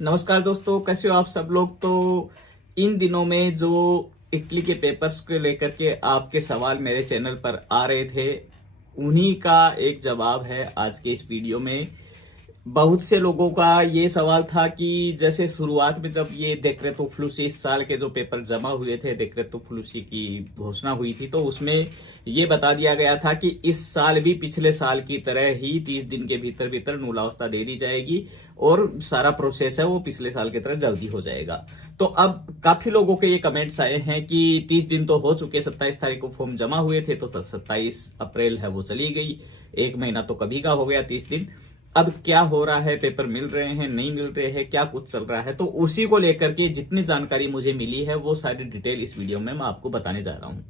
नमस्कार दोस्तों, कैसे हो आप सब लोग। तो इन दिनों में जो इटली के पेपर्स को लेकर के आपके सवाल मेरे चैनल पर आ रहे थे, उन्हीं का एक जवाब है आज के इस वीडियो में। बहुत से लोगों का ये सवाल था कि जैसे शुरुआत में जब ये डेक्रेतो फ्लूसी इस साल के जो पेपर जमा हुए थे, डेक्रेतो फ्लूसी की घोषणा हुई थी, तो उसमें ये बता दिया गया था कि इस साल भी पिछले साल की तरह ही 30 दिन के भीतर भीतर नूलावस्था दे दी जाएगी और सारा प्रोसेस है वो पिछले साल की तरह जल्दी हो जाएगा। तो अब काफी लोगों के ये कमेंट्स आए हैं कि 30 दिन तो हो चुके, 27 तारीख को फॉर्म जमा हुए थे, तो 27 अप्रैल है वो चली गई, एक महीना तो कभी का हो गया 30 दिन। अब क्या हो रहा है, पेपर मिल रहे हैं नहीं मिल रहे हैं, क्या कुछ चल रहा है, तो उसी को लेकर के जितनी जानकारी मुझे मिली है वो सारी डिटेल इस वीडियो में मैं आपको बताने जा रहा हूं।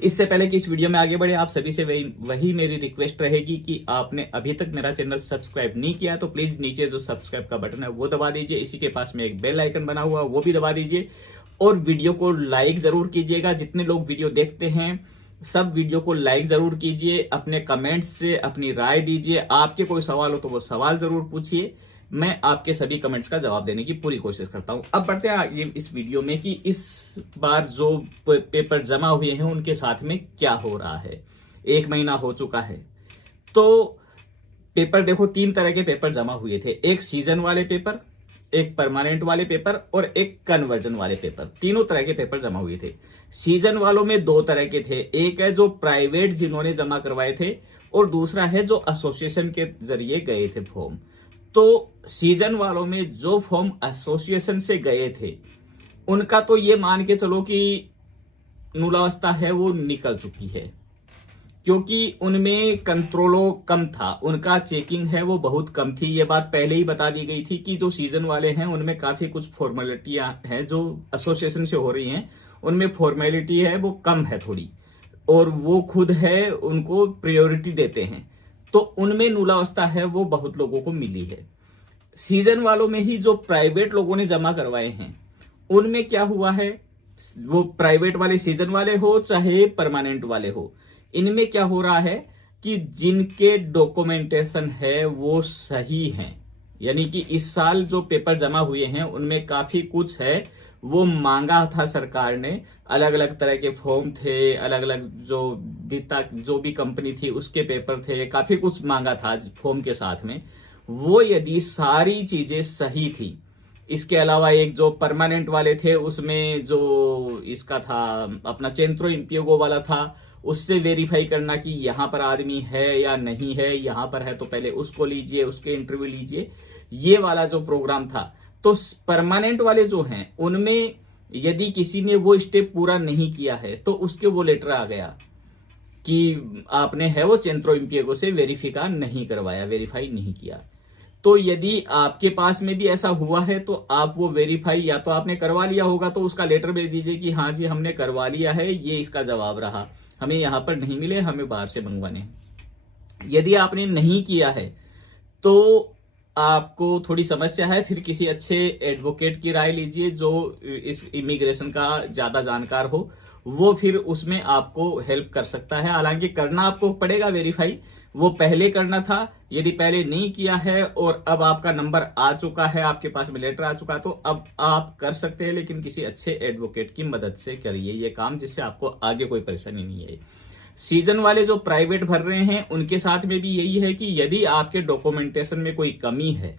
इससे पहले कि इस वीडियो में आगे बढ़े, आप सभी से वही मेरी रिक्वेस्ट रहेगी कि आपने अभी तक मेरा चैनल सब्सक्राइब नहीं किया तो प्लीज नीचे जो सब्सक्राइब का बटन है वो दबा दीजिए, इसी के पास में एक बेल आइकन बना हुआ वो भी दबा दीजिए और वीडियो को लाइक जरूर कीजिएगा। जितने लोग वीडियो देखते हैं सब वीडियो को लाइक जरूर कीजिए, अपने कमेंट्स से अपनी राय दीजिए, आपके कोई सवाल हो तो वो सवाल जरूर पूछिए, मैं आपके सभी कमेंट्स का जवाब देने की पूरी कोशिश करता हूं। अब बढ़ते हैं आगे इस वीडियो में कि इस बार जो पेपर जमा हुए हैं उनके साथ में क्या हो रहा है। एक महीना हो चुका है, तो पेपर देखो, 3 तरह के पेपर जमा हुए थे, एक सीजन वाले पेपर, एक परमानेंट वाले पेपर और एक कन्वर्जन वाले पेपर। तीनों तरह के पेपर जमा हुए थे। सीजन वालों में 2 तरह के थे, एक है जो प्राइवेट जिन्होंने जमा करवाए थे और दूसरा है जो एसोसिएशन के जरिए गए थे फॉर्म। तो सीजन वालों में जो फॉर्म एसोसिएशन से गए थे उनका तो ये मान के चलो कि मूलावस्था है वो निकल चुकी है, क्योंकि उनमें कंट्रोलो कम था, उनका चेकिंग है वो बहुत कम थी। ये बात पहले ही बता दी गई थी कि जो सीजन वाले हैं उनमें काफी कुछ फॉर्मेलिटियां हैं जो एसोसिएशन से हो रही हैं, उनमें फॉर्मेलिटी है वो कम है थोड़ी, और वो खुद है उनको प्रायोरिटी देते हैं, तो उनमें मूलावस्था है वो बहुत लोगों को मिली है। सीजन वालों में ही जो प्राइवेट लोगों ने जमा करवाए हैं उनमें क्या हुआ है, वो प्राइवेट वाले सीजन वाले हो चाहे परमानेंट वाले हो, इनमें क्या हो रहा है कि जिनके डॉक्यूमेंटेशन है वो सही हैं, यानी कि इस साल जो पेपर जमा हुए हैं उनमें काफी कुछ है वो मांगा था सरकार ने, अलग अलग तरह के फॉर्म थे, अलग अलग जो भी कंपनी थी उसके पेपर थे, काफी कुछ मांगा था फॉर्म के साथ में। वो यदि सारी चीजें सही थी, इसके अलावा एक जो परमानेंट वाले थे उसमें जो इसका था अपना चेंट्रो इंपियोगो वाला था, उससे वेरीफाई करना कि यहां पर आदमी है या नहीं है, यहां पर है तो पहले उसको लीजिए, उसके इंटरव्यू लीजिए, ये वाला जो प्रोग्राम था। तो परमानेंट वाले जो हैं उनमें यदि किसी ने वो स्टेप पूरा नहीं किया है तो उसके वो लेटर आ गया कि आपने है वो चेंट्रो इंपियोगो से वेरीफाई नहीं करवाया, वेरीफाई नहीं किया। तो यदि आपके पास में भी ऐसा हुआ है तो आप वो वेरीफाई या तो आपने करवा लिया होगा तो उसका लेटर भेज दीजिए कि हाँ जी हमने करवा लिया है, ये इसका जवाब रहा, हमें यहां पर नहीं मिले, हमें बाहर से मंगवाने। यदि आपने नहीं किया है तो आपको थोड़ी समस्या है, फिर किसी अच्छे एडवोकेट की राय लीजिए जो इस इमिग्रेशन का ज्यादा जानकार हो, वो फिर उसमें आपको हेल्प कर सकता है। हालांकि करना आपको पड़ेगा वेरीफाई, वो पहले करना था, यदि पहले नहीं किया है और अब आपका नंबर आ चुका है, आपके पास में लेटर आ चुका है, तो अब आप कर सकते हैं, लेकिन किसी अच्छे एडवोकेट की मदद से करिए ये काम, जिससे आपको आगे कोई परेशानी नहीं है। सीजन वाले जो प्राइवेट भर रहे हैं उनके साथ में भी यही है कि यदि आपके डॉक्यूमेंटेशन में कोई कमी है,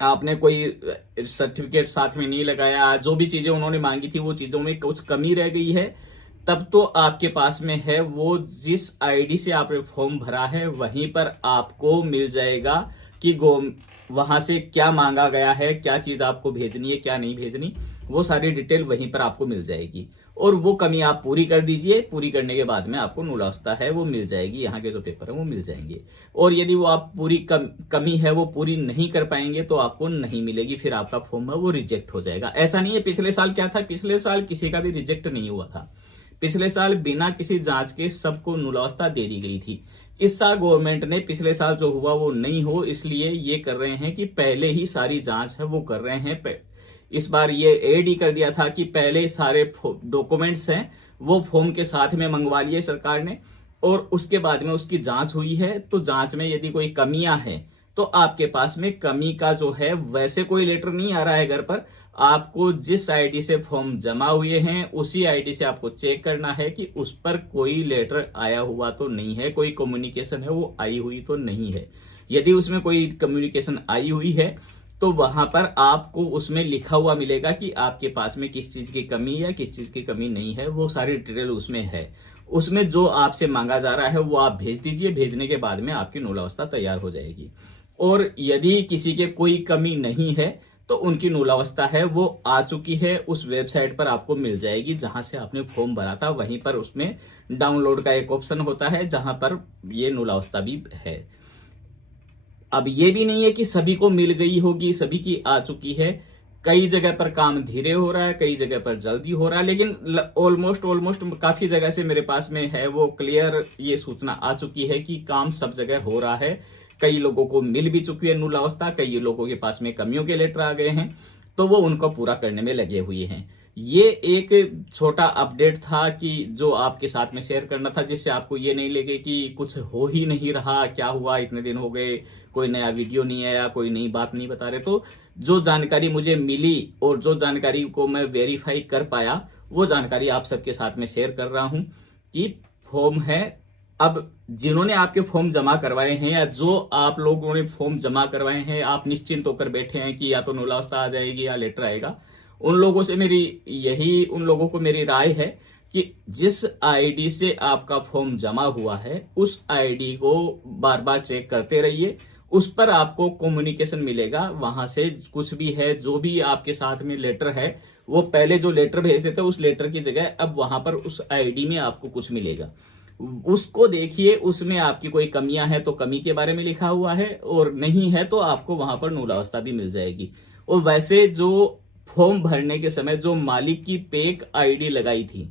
आपने कोई सर्टिफिकेट साथ में नहीं लगाया, जो भी चीजें उन्होंने मांगी थी वो चीजों में कुछ कमी रह गई है, तब तो आपके पास में है वो जिस आईडी से आपने फॉर्म भरा है वहीं पर आपको मिल जाएगा कि वहां से क्या मांगा गया है, क्या चीज आपको भेजनी है क्या नहीं भेजनी, वो सारी डिटेल वहीं पर आपको मिल जाएगी और वो कमी आप पूरी कर दीजिए। पूरी करने के बाद में आपको मूलावस्था है वो मिल जाएगी, यहाँ के जो पेपर है वो मिल जाएंगे। और यदि वो आप पूरी कमी है वो पूरी नहीं कर पाएंगे तो आपको नहीं मिलेगी, फिर आपका फॉर्म है वो रिजेक्ट हो जाएगा। ऐसा नहीं है, पिछले साल क्या था, पिछले साल किसी का भी रिजेक्ट नहीं हुआ था, पिछले साल बिना किसी जांच के सबको मूलावस्था दे दी गई थी। इस साल गवर्नमेंट ने पिछले साल जो हुआ वो नहीं हो इसलिए ये कर रहे हैं कि पहले ही सारी जांच है वो कर रहे हैं। इस बार ये ऐड ही कर दिया था कि पहले सारे डॉक्यूमेंट्स हैं वो फॉर्म के साथ में मंगवा लिए सरकार ने, और उसके बाद में उसकी जांच हुई है, तो जांच में यदि कोई कमियां हैं तो आपके पास में कमी का जो है वैसे कोई लेटर नहीं आ रहा है घर पर। आपको जिस आईडी से फॉर्म जमा हुए हैं उसी आईडी से आपको चेक करना है कि उस पर कोई लेटर आया हुआ तो नहीं है, कोई कम्युनिकेशन है वो आई हुई तो नहीं है। यदि उसमें कोई कम्युनिकेशन आई हुई है तो वहां पर आपको उसमें लिखा हुआ मिलेगा कि आपके पास में किस चीज की कमी है, किस चीज की कमी नहीं है, वो सारी डिटेल उसमें है। उसमें जो आपसे मांगा जा रहा है वो आप भेज दीजिए। भेजने के बाद में आपकी नूलावस्था तैयार हो जाएगी। और यदि किसी के कोई कमी नहीं है तो उनकी नूलावस्था है वो आ चुकी है, उस वेबसाइट पर आपको मिल जाएगी जहां से आपने फॉर्म भरा था। वहीं पर उसमें डाउनलोड का एक ऑप्शन होता है जहां पर ये नूलावस्था भी है। अब ये भी नहीं है कि सभी को मिल गई होगी, सभी की आ चुकी है। कई जगह पर काम धीरे हो रहा है, कई जगह पर जल्दी हो रहा है, लेकिन ऑलमोस्ट काफी जगह से मेरे पास में है वो क्लियर ये सूचना आ चुकी है कि काम सब जगह हो रहा है। कई लोगों को मिल भी चुकी है नूलावस्था, कई लोगों के पास में कमियों के लेटर आ गए हैं, तो वो उनको पूरा करने में लगे हुए हैं। ये एक छोटा अपडेट था कि जो आपके साथ में शेयर करना था, जिससे आपको ये नहीं लगे कि कुछ हो ही नहीं रहा, क्या हुआ, इतने दिन हो गए, कोई नया वीडियो नहीं आया, कोई नई बात नहीं बता रहे। तो जो जानकारी मुझे मिली और जो जानकारी को मैं वेरीफाई कर पाया वो जानकारी आप सबके साथ में शेयर कर रहा हूं कि फॉर्म है। अब जिन्होंने आपके फॉर्म जमा करवाए हैं या जो आप लोगों ने फॉर्म जमा करवाए हैं, आप निश्चिंत होकर बैठे हैं कि या तो नूलावस्था आ जाएगी या लेटर आएगा। उन लोगों को मेरी राय है कि जिस आईडी से आपका फॉर्म जमा हुआ है उस आईडी को बार बार चेक करते रहिए। उस पर आपको कम्युनिकेशन मिलेगा, वहां से कुछ भी है, जो भी आपके साथ में लेटर है, वो पहले जो लेटर भेजते थे उस लेटर की जगह अब वहां पर उस आईडी में आपको कुछ मिलेगा। उसको देखिए, उसमें आपकी कोई कमियां हैं तो कमी के बारे में लिखा हुआ है, और नहीं है तो आपको वहां पर नूलावस्था भी मिल जाएगी। और वैसे जो फॉर्म भरने के समय जो मालिक की पेक आईडी लगाई थी,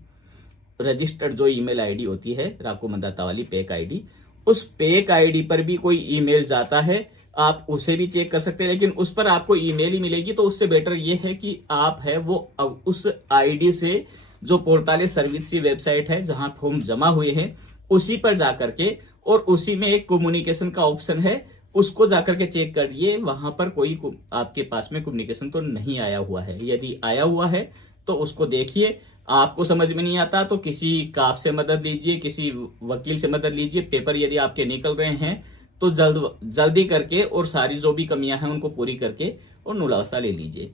रजिस्टर्ड जो ईमेल आईडी होती है राको मंदाता वाली पेक आईडी, उस पेक आईडी पर भी कोई ईमेल जाता है, आप उसे भी चेक कर सकते हैं, लेकिन उस पर आपको ईमेल ही मिलेगी। तो उससे बेटर ये है कि आप है वो उस आईडी से जो पोर्टाले सर्विस की वेबसाइट है जहां फॉर्म जमा हुए हैं उसी पर जाकर के, और उसी में एक कम्युनिकेशन का ऑप्शन है, उसको जाकर के चेक करिए, वहां पर कोई आपके पास में कम्युनिकेशन तो नहीं आया हुआ है। यदि आया हुआ है तो उसको देखिए। आपको समझ में नहीं आता तो किसी काप से मदद लीजिए, किसी वकील से मदद लीजिए। पेपर यदि आपके निकल रहे हैं तो जल्दी करके और सारी जो भी कमियां हैं उनको पूरी करके और नूलावस्था ले लीजिए।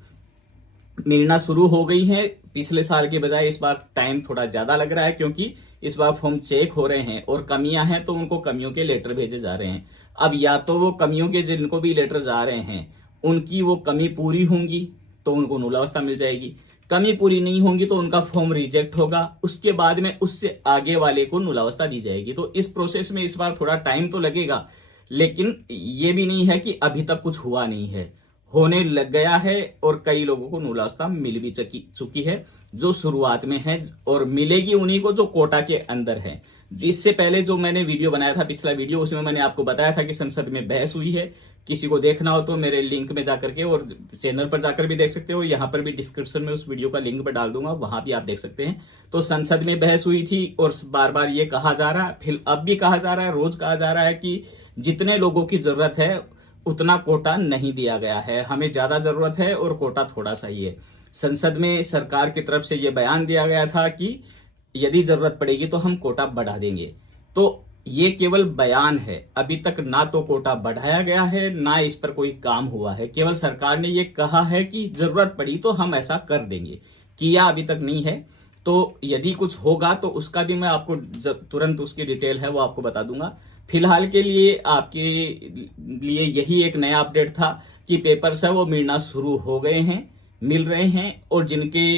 मिलना शुरू हो गई है, पिछले साल के बजाय इस बार टाइम थोड़ा ज्यादा लग रहा है क्योंकि इस बार फॉर्म चेक हो रहे हैं और कमियां हैं तो उनको कमियों के लेटर भेजे जा रहे हैं। अब या तो वो कमियों के जिनको भी लेटर जा रहे हैं उनकी वो कमी पूरी होंगी तो उनको नूलावस्था मिल जाएगी, कमी पूरी नहीं होंगी तो उनका फॉर्म रिजेक्ट होगा, उसके बाद में उससे आगे वाले को नूलावस्था दी जाएगी। तो इस प्रोसेस में इस बार थोड़ा टाइम तो लगेगा, लेकिन ये भी नहीं है कि अभी तक कुछ हुआ नहीं है, होने लग गया है। और कई लोगों को नूलावस्था मिल भी चुकी है जो शुरुआत में है, और मिलेगी उन्हीं को जो कोटा के अंदर है। इससे पहले जो मैंने वीडियो बनाया था, पिछला वीडियो, उसमें मैंने आपको बताया था कि संसद में बहस हुई है। किसी को देखना हो तो मेरे लिंक में जाकर के और चैनल पर जाकर भी देख सकते हो, यहाँ पर भी डिस्क्रिप्शन में उस वीडियो का लिंक पर डाल दूंगा, वहां भी आप देख सकते हैं। तो संसद में बहस हुई थी और बार बार ये कहा जा रहा है, फिर अब भी कहा जा रहा है, रोज कहा जा रहा है कि जितने लोगों की जरूरत है उतना कोटा नहीं दिया गया है, हमें ज्यादा जरूरत है और कोटा थोड़ा सा ही है। संसद में सरकार की तरफ से यह बयान दिया गया था कि यदि जरूरत पड़ेगी तो हम कोटा बढ़ा देंगे। तो ये केवल बयान है, अभी तक ना तो कोटा बढ़ाया गया है ना इस पर कोई काम हुआ है। केवल सरकार ने ये कहा है कि जरूरत पड़ी तो हम ऐसा कर देंगे, किया अभी तक नहीं है। तो यदि कुछ होगा तो उसका भी मैं आपको तुरंत उसकी डिटेल है वो आपको बता दूंगा। फिलहाल के लिए आपके लिए यही एक नया अपडेट था कि पेपर्स है वो मिलना शुरू हो गए हैं, मिल रहे हैं, और जिनके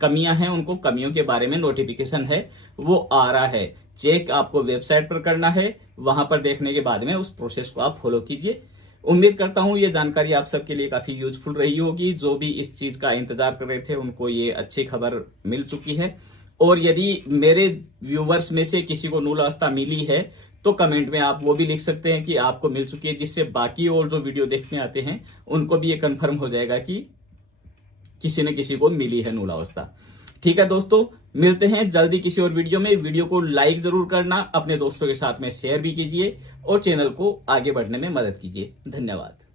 कमियां हैं उनको कमियों के बारे में नोटिफिकेशन है वो आ रहा है। चेक आपको वेबसाइट पर करना है, वहां पर देखने के बाद में उस प्रोसेस को आप फॉलो कीजिए। उम्मीद करता हूं ये जानकारी आप सबके लिए काफी यूजफुल रही होगी। जो भी इस चीज का इंतजार कर रहे थे उनको ये अच्छी खबर मिल चुकी है। और यदि मेरे व्यूवर्स में से किसी को नूलावस्था मिली है तो कमेंट में आप वो भी लिख सकते हैं कि आपको मिल चुकी है, जिससे बाकी और जो वीडियो देखने आते हैं उनको भी ये कंफर्म हो जाएगा कि किसी न किसी को मिली है नूलावस्था। ठीक है दोस्तों, मिलते हैं जल्दी किसी और वीडियो में। वीडियो को लाइक जरूर करना, अपने दोस्तों के साथ में शेयर भी कीजिए और चैनल को आगे बढ़ने में मदद कीजिए। धन्यवाद।